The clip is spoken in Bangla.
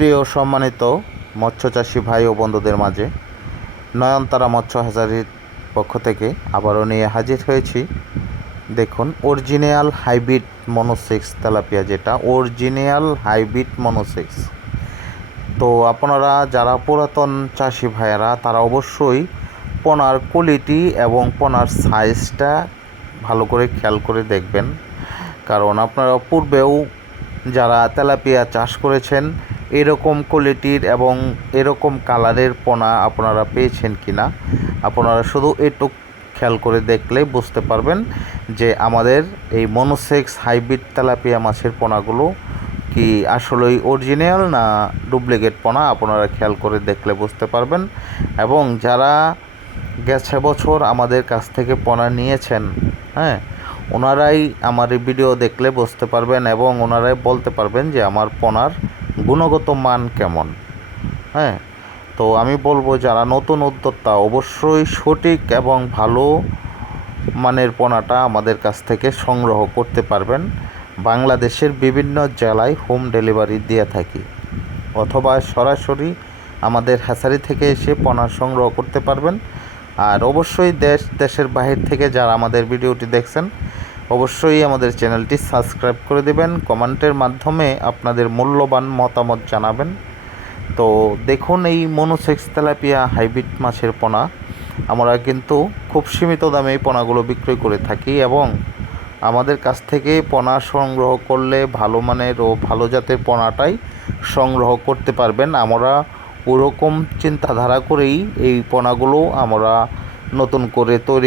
প্রিয় সম্মানিত মৎস্যচাষী ভাই ও বন্ধুদের মাঝে নয়নতারা মৎস্য হ্যাচারির পক্ষ থেকে আবারও নিয়ে হাজির হয়েছি। দেখুন, অরিজিনাল হাইব্রিড মনোসেক্স তেলাপিয়া, যেটা অরিজিনাল হাইব্রিড মনোসেক্স। তো আপনারা যারা পুরাতন চাষি ভাইয়েরা, তারা অবশ্যই পোনার কোয়ালিটি এবং পোনার সাইজটা ভালো করে খেয়াল করে দেখবেন, কারণ আপনারা পূর্বেও যারা তেলাপিয়া চাষ করেছেন এরকম কোয়ালিটির এবং এরকম কালারের পোনা আপনারা পেয়েছেন কি না, আপনারা শুধু এটুক খেয়াল করে দেখলে বুঝতে পারবেন যে আমাদের এই মনোসেক্স হাইব্রিড তেলাপিয়া মাছের পোনাগুলো কি আসলেই অরিজিনাল না ডুপ্লিকেট পোনা, আপনারা খেয়াল করে দেখলে বুঝতে পারবেন। এবং যারা গেছে বছর আমাদের কাছ থেকে পোনা নিয়েছেন, ওনারাই আমার এই ভিডিও দেখলে বুঝতে পারবেন এবং ওনারাই বলতে পারবেন যে আমার পোনার গুণগত মান কেমন। তো আমি বলবো, যারা নতুন উদ্যোক্তা অবশ্যই সঠিক এবং ভালো মানের পোনাটা আমাদের কাছ থেকে সংগ্রহ করতে পারবেন। বাংলাদেশের বিভিন্ন জেলায় হোম ডেলিভারি দিয়ে থাকি, অথবা সরাসরি আমাদের হ্যাচারি থেকে এসে পোনা সংগ্রহ করতে পারবেন। আর অবশ্যই দেশের বাহির থেকে যারা আমাদের ভিডিওটি দেখছেন, অবশ্যই আমাদের চ্যানেলটি সাবস্ক্রাইব করে দেবেন, কমেন্টের মাধ্যমে আপনাদের মূল্যবান মতামত জানাবেন। তো দেখুন, এই মনোসেক্স তেলাপিয়া হাইব্রিড মাছের পোনা আমরা কিন্তু খুব সীমিত দামে এই পোনাগুলো বিক্রয় করে থাকি, এবং আমাদের কাছ থেকে পোনা সংগ্রহ করলে ভালো মানের ও ভালো জাতের পোনাটাই সংগ্রহ করতে পারবেন। আমরা ওরকম চিন্তাধারা করেই এই পোনাগুলো আমরা নতুন করে তৈরি